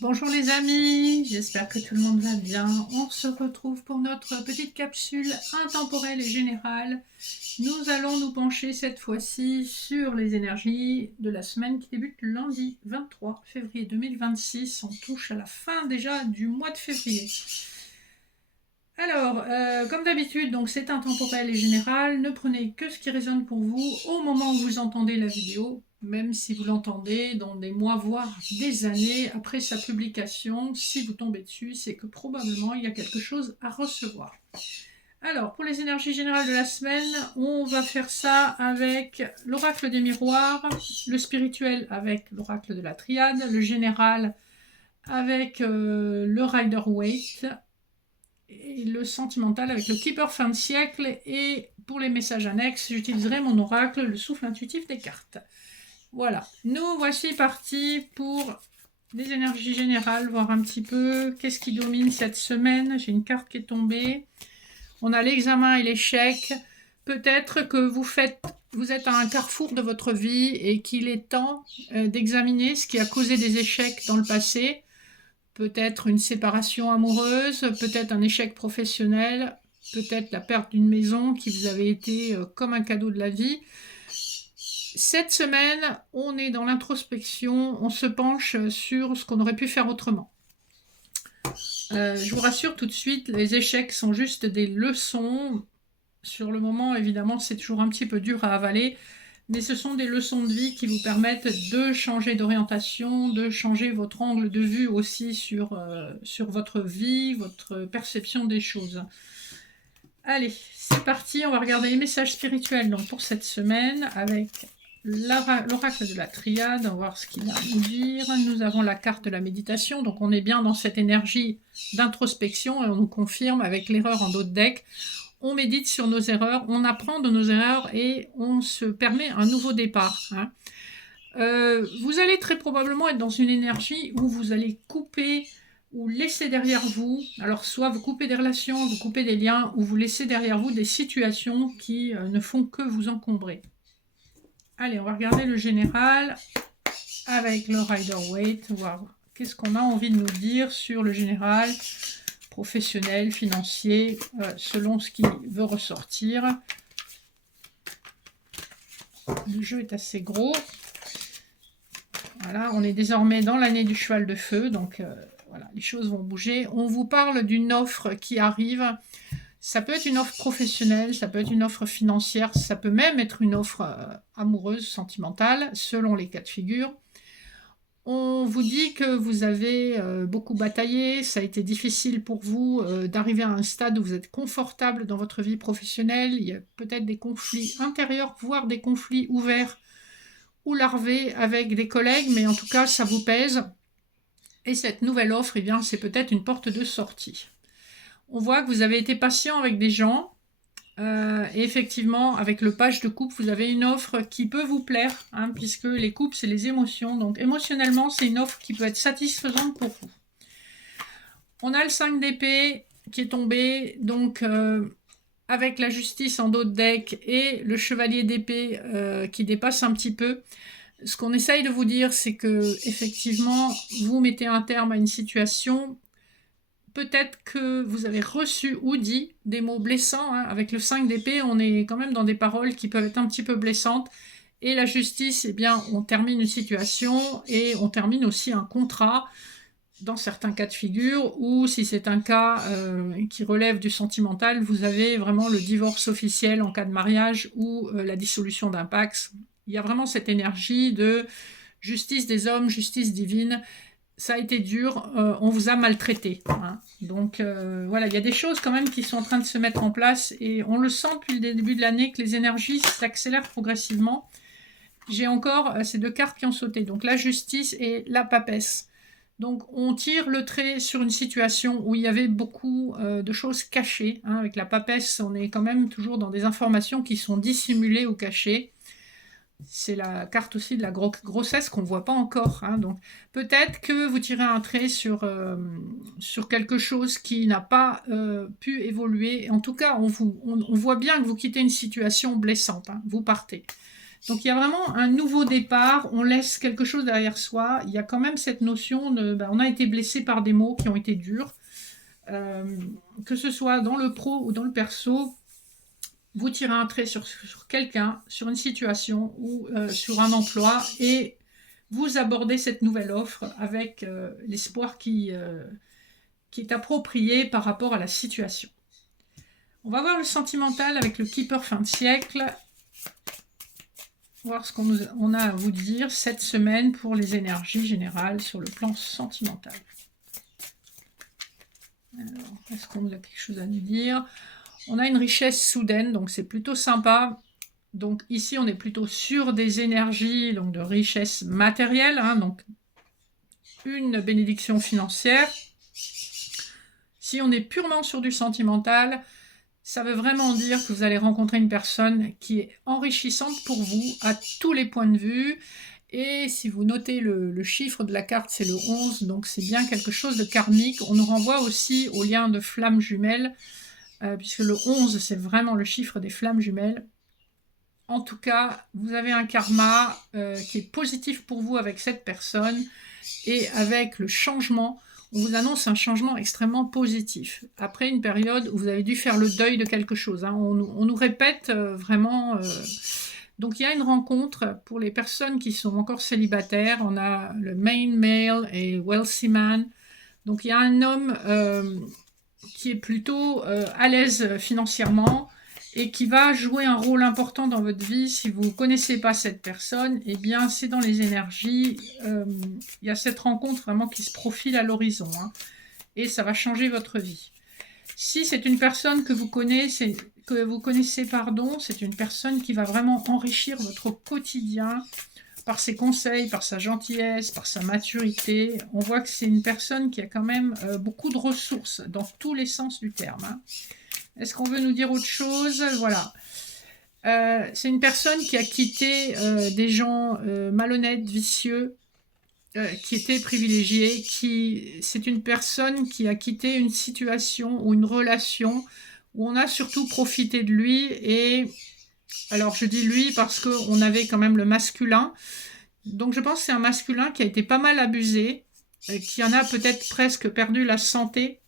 Bonjour les amis, j'espère que tout le monde va bien. On se retrouve pour notre petite capsule intemporelle et générale. Nous allons nous pencher cette fois-ci sur les énergies de la semaine qui débute lundi 23 février 2026. On touche à la fin déjà du mois de février. Alors, comme d'habitude, donc c'est intemporel et général. Ne prenez que ce qui résonne pour vous au moment où vous entendez la vidéo, même si vous l'entendez dans des mois, voire des années après sa publication. Si vous tombez dessus, c'est que probablement il y a quelque chose à recevoir. Alors, pour les énergies générales de la semaine, on va faire ça avec l'oracle des miroirs, le spirituel avec l'oracle de la triade, le général avec le Rider-Waite, et le sentimental avec le Keeper fin de siècle. Et pour les messages annexes, j'utiliserai mon oracle, le souffle intuitif des cartes. Voilà, nous voici partis pour les énergies générales, voir un petit peu qu'est-ce qui domine cette semaine. J'ai une carte qui est tombée. On a l'examen et l'échec. Peut-être que vous êtes à un carrefour de votre vie et qu'il est temps d'examiner ce qui a causé des échecs dans le passé. Peut-être une séparation amoureuse, peut-être un échec professionnel, peut-être la perte d'une maison qui vous avait été comme un cadeau de la vie. Cette semaine, on est dans l'introspection, on se penche sur ce qu'on aurait pu faire autrement. Je vous rassure tout de suite, les échecs sont juste des leçons. Sur le moment, évidemment, c'est toujours un petit peu dur à avaler, mais ce sont des leçons de vie qui vous permettent de changer d'orientation, de changer votre angle de vue aussi sur votre vie, votre perception des choses. Allez, c'est parti, on va regarder les messages spirituels donc, pour cette semaine avec l'oracle de la triade, on va voir ce qu'il a à nous dire. Nous avons la carte de la méditation, donc on est bien dans cette énergie d'introspection et on nous confirme avec l'erreur en dos de deck. On médite sur nos erreurs, on apprend de nos erreurs et on se permet un nouveau départ. Vous allez très probablement être dans une énergie où vous allez couper ou laisser derrière vous, alors soit vous coupez des relations, vous coupez des liens, ou vous laissez derrière vous des situations qui ne font que vous encombrer. Allez, on va regarder le général avec le Rider-Waite, voir qu'est-ce qu'on a envie de nous dire sur le général professionnel, financier, selon ce qui veut ressortir. Le jeu est assez gros. Voilà, on est désormais dans l'année du cheval de feu, donc voilà, les choses vont bouger. On vous parle d'une offre qui arrive. Ça peut être une offre professionnelle, ça peut être une offre financière, ça peut même être une offre amoureuse, sentimentale, selon les cas de figure. On vous dit que vous avez beaucoup bataillé, ça a été difficile pour vous d'arriver à un stade où vous êtes confortable dans votre vie professionnelle. Il y a peut-être des conflits intérieurs, voire des conflits ouverts ou larvés avec des collègues, mais en tout cas, ça vous pèse. Et cette nouvelle offre, eh bien, c'est peut-être une porte de sortie. On voit que vous avez été patient avec des gens. Et effectivement, avec le page de coupe, vous avez une offre qui peut vous plaire, puisque les coupes, c'est les émotions. Donc émotionnellement, c'est une offre qui peut être satisfaisante pour vous. On a le 5 d'épée qui est tombé, donc avec la justice en dos de deck et le chevalier d'épée qui dépasse un petit peu. Ce qu'on essaye de vous dire, c'est que effectivement, vous mettez un terme à une situation. Peut-être que vous avez reçu ou dit des mots blessants. Avec le 5 d'épée, on est quand même dans des paroles qui peuvent être un petit peu blessantes. Et la justice, eh bien, on termine une situation et on termine aussi un contrat dans certains cas de figure, ou si c'est un cas qui relève du sentimental, vous avez vraiment le divorce officiel en cas de mariage ou la dissolution d'un pax. Il y a vraiment cette énergie de justice des hommes, justice divine. Ça a été dur, on vous a maltraité. Donc voilà, il y a des choses quand même qui sont en train de se mettre en place et on le sent depuis le début de l'année que les énergies s'accélèrent progressivement. J'ai encore ces deux cartes qui ont sauté, donc la justice et la papesse. Donc on tire le trait sur une situation où il y avait beaucoup de choses cachées. Avec la papesse, on est quand même toujours dans des informations qui sont dissimulées ou cachées. C'est la carte aussi de la grossesse qu'on ne voit pas encore. Donc peut-être que vous tirez un trait sur quelque chose qui n'a pas pu évoluer. En tout cas, on voit bien que vous quittez une situation blessante. Vous partez. Donc il y a vraiment un nouveau départ, on laisse quelque chose derrière soi. Il y a quand même cette notion de, on a été blessé par des mots qui ont été durs, que ce soit dans le pro ou dans le perso. Vous tirez un trait sur quelqu'un, sur une situation ou sur un emploi, et vous abordez cette nouvelle offre avec l'espoir qui est approprié par rapport à la situation. On va voir le sentimental avec le Keeper fin de siècle. Voir ce qu'on a à vous dire cette semaine pour les énergies générales sur le plan sentimental. Alors, est-ce qu'on a quelque chose à nous dire? On a une richesse soudaine, donc c'est plutôt sympa. Donc ici, on est plutôt sur des énergies donc de richesse matérielle, hein, donc une bénédiction financière. Si on est purement sur du sentimental, ça veut vraiment dire que vous allez rencontrer une personne qui est enrichissante pour vous à tous les points de vue. Et si vous notez le chiffre de la carte, c'est le 11, donc c'est bien quelque chose de karmique. On nous renvoie aussi au lien de flammes jumelles, puisque le 11, c'est vraiment le chiffre des flammes jumelles. En tout cas, vous avez un karma qui est positif pour vous avec cette personne, et avec le changement, on vous annonce un changement extrêmement positif. Après une période où vous avez dû faire le deuil de quelque chose, hein, on nous répète vraiment... Donc il y a une rencontre pour les personnes qui sont encore célibataires. On a le main male et wealthy man. Donc il y a un homme qui est plutôt à l'aise financièrement et qui va jouer un rôle important dans votre vie. Si vous ne connaissez pas cette personne, eh bien c'est dans les énergies. Il y a cette rencontre vraiment qui se profile à l'horizon, hein, et ça va changer votre vie. Si c'est une personne que vous connaissez, c'est une personne qui va vraiment enrichir votre quotidien par ses conseils, par sa gentillesse, par sa maturité. On voit que c'est une personne qui a quand même beaucoup de ressources dans tous les sens du terme, hein. Est-ce qu'on veut nous dire autre chose? Voilà. C'est une personne qui a quitté des gens malhonnêtes, vicieux, qui étaient privilégiés. C'est une personne qui a quitté une situation ou une relation où on a surtout profité de lui. Et alors je dis lui parce qu'on avait quand même le masculin. Donc je pense que c'est un masculin qui a été pas mal abusé, qui en a peut-être presque perdu la santé.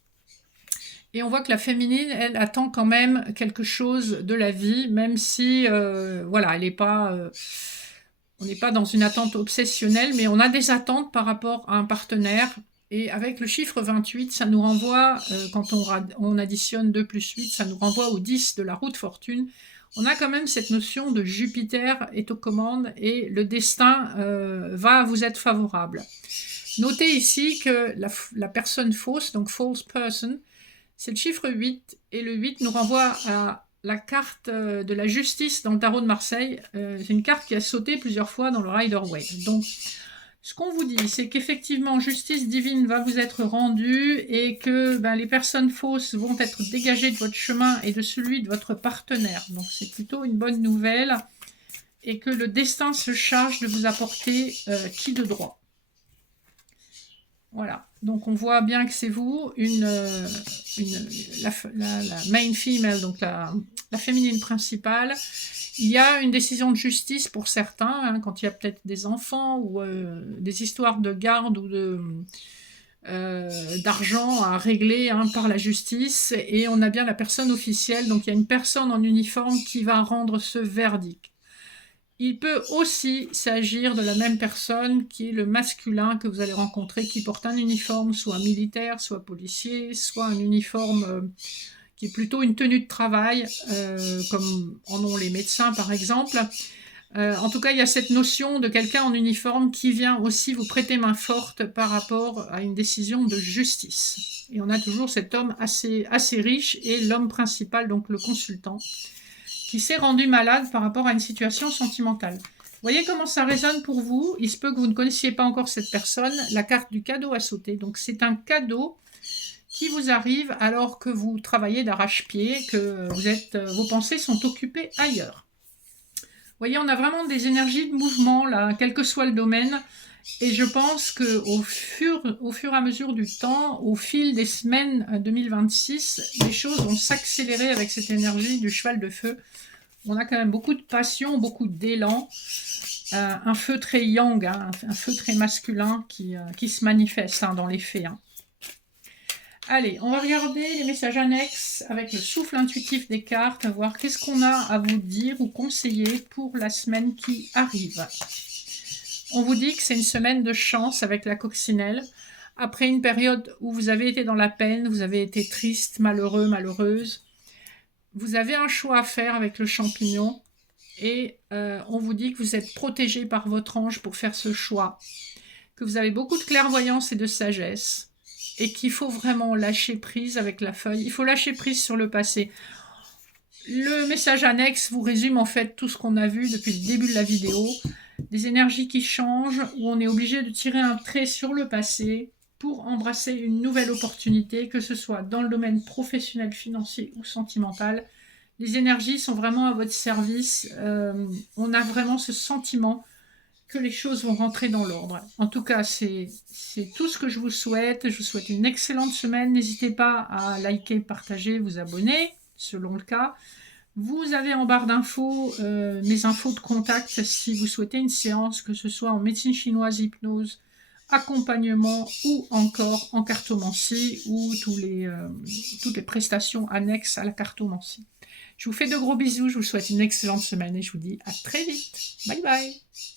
Et on voit que la féminine, elle attend quand même quelque chose de la vie, même si, voilà, elle n'est pas, on n'est pas dans une attente obsessionnelle, mais on a des attentes par rapport à un partenaire. Et avec le chiffre 28, ça nous renvoie, quand on additionne 2 plus 8, ça nous renvoie au 10 de la roue de fortune. On a quand même cette notion de Jupiter est aux commandes et le destin va vous être favorable. Notez ici que la personne fausse, donc false person, c'est le chiffre 8, et le 8 nous renvoie à la carte de la justice dans le tarot de Marseille. C'est une carte qui a sauté plusieurs fois dans le Rider-Waite. Donc, ce qu'on vous dit, c'est qu'effectivement, justice divine va vous être rendue et que les personnes fausses vont être dégagées de votre chemin et de celui de votre partenaire. Donc, c'est plutôt une bonne nouvelle, et que le destin se charge de vous apporter qui de droit. Voilà, donc on voit bien que c'est vous, la main female, donc la féminine principale. Il y a une décision de justice pour certains, hein, quand il y a peut-être des enfants ou des histoires de garde ou d'argent à régler, hein, par la justice. Et on a bien la personne officielle, donc il y a une personne en uniforme qui va rendre ce verdict. Il peut aussi s'agir de la même personne qui est le masculin que vous allez rencontrer, qui porte un uniforme, soit militaire, soit policier, soit un uniforme qui est plutôt une tenue de travail, comme en ont les médecins par exemple. En tout cas, il y a cette notion de quelqu'un en uniforme qui vient aussi vous prêter main forte par rapport à une décision de justice. Et on a toujours cet homme assez riche et l'homme principal, donc le consultant, qui s'est rendu malade par rapport à une situation sentimentale. Vous voyez comment ça résonne pour vous? Il se peut que vous ne connaissiez pas encore cette personne. La carte du cadeau a sauté. Donc c'est un cadeau qui vous arrive alors que vous travaillez d'arrache-pied, que vos pensées sont occupées ailleurs. Vous voyez, on a vraiment des énergies de mouvement, là, quel que soit le domaine. Et je pense qu'au fur et à mesure du temps, au fil des semaines 2026, les choses vont s'accélérer avec cette énergie du cheval de feu. On a quand même beaucoup de passion, beaucoup d'élan, un feu très yang, hein, un feu très masculin qui se manifeste hein, dans les faits. Hein. Allez, on va regarder les messages annexes avec le souffle intuitif des cartes, voir qu'est-ce qu'on a à vous dire ou conseiller pour la semaine qui arrive. On vous dit que c'est une semaine de chance avec la coccinelle. Après une période où vous avez été dans la peine, vous avez été triste, malheureux, malheureuse, vous avez un choix à faire avec le champignon et on vous dit que vous êtes protégé par votre ange pour faire ce choix, que vous avez beaucoup de clairvoyance et de sagesse et qu'il faut vraiment lâcher prise avec la feuille. Il faut lâcher prise sur le passé. Le message annexe vous résume en fait tout ce qu'on a vu depuis le début de la vidéo. Des énergies qui changent, où on est obligé de tirer un trait sur le passé pour embrasser une nouvelle opportunité, que ce soit dans le domaine professionnel, financier ou sentimental. Les énergies sont vraiment à votre service. On a vraiment ce sentiment que les choses vont rentrer dans l'ordre. En tout cas, c'est tout ce que je vous souhaite. Je vous souhaite une excellente semaine. N'hésitez pas à liker, partager, vous abonner, selon le cas. Vous avez en barre d'infos mes infos de contact si vous souhaitez une séance, que ce soit en médecine chinoise, hypnose, accompagnement ou encore en cartomancie ou toutes les prestations annexes à la cartomancie. Je vous fais de gros bisous, je vous souhaite une excellente semaine et je vous dis à très vite. Bye bye.